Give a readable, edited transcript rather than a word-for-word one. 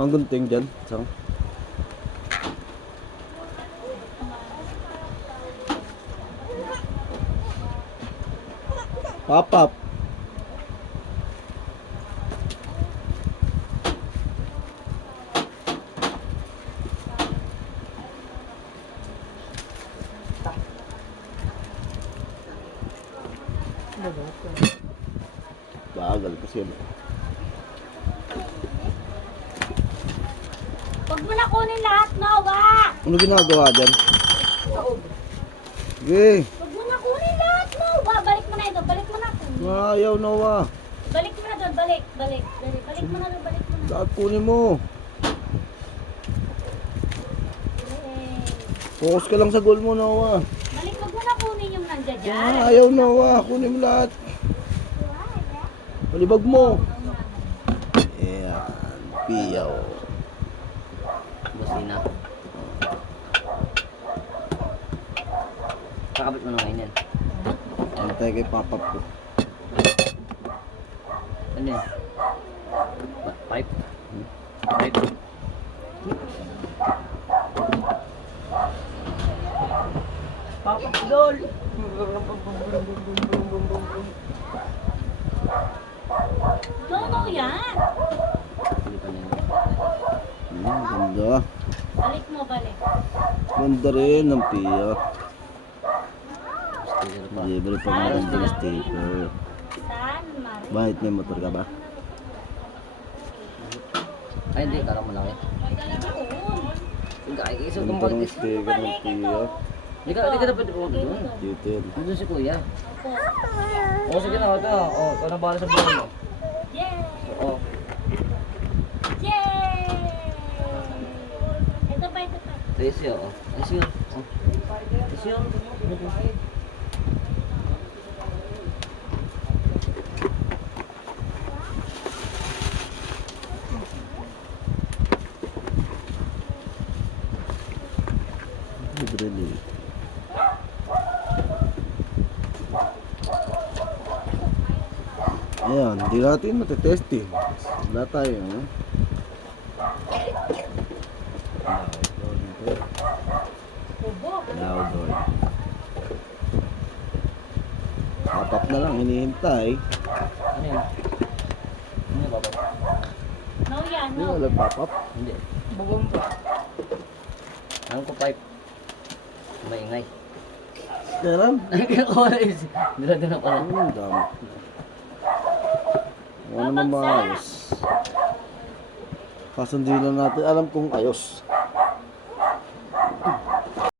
Mga gunting dyan. Sang. Pop-up. Bagal kasi yan. Huwag mo na kunin lahat, Noah! Ano ginagawa dyan? Sige. Huwag mo na kunin lahat, Noah! Balik mo na ito, balik mo na. Ayaw, Noah. Balik mo na doon, balik. Balik mo na doon, balik mo na. Lahat kunin mo. Yay. Focus ka lang sa goal mo, Noah. Balik, huwag mo na kunin yung nandiyan dyan. Ayaw, Noah. Kunin mo lahat. Palibag mo. Ayan. Piyaw. Busina. Kakabit mo na ngayon yan. Antay kay pop-up ko. Ano yan? Pipe? Pipe? Papak dol. No, yan. Hindi pa na yun. Ganda. Balik mo, balik. Ganda rin ng piya. Sticker pa. Libre pa maganda ng sticker. San Maria. Bakit may motor ka ba? Ay, hindi. Kala mo laki. Hindi, ay, isang Ganda ng kumpalitis. sticker ng piya. Hindi ka dapat pumunta doon. Dito. Doon si kuya. Opo. O, sige na. Ito. O, ikaw na bahala sa buhay mo. Yay! O, Yay! Ito pa, ito pa. ayos yun. O, ayos yun. O. Ayos yun. Libre din. Ayan, hindi natin matetesting. Wala tayo. Loudon. Pop-up na lang, hinihintay. Ano yun? Ano yun, baba? No, yan, Hindi, no. wala pop-up. Hindi. Bagong pa. Anong ko pipe? Maingay. Daram. Ay, kaya ko wala is. Nilagyan na pala. Ang dami. Ano naman maayos. Kaso hindi na natin alam kung ayos.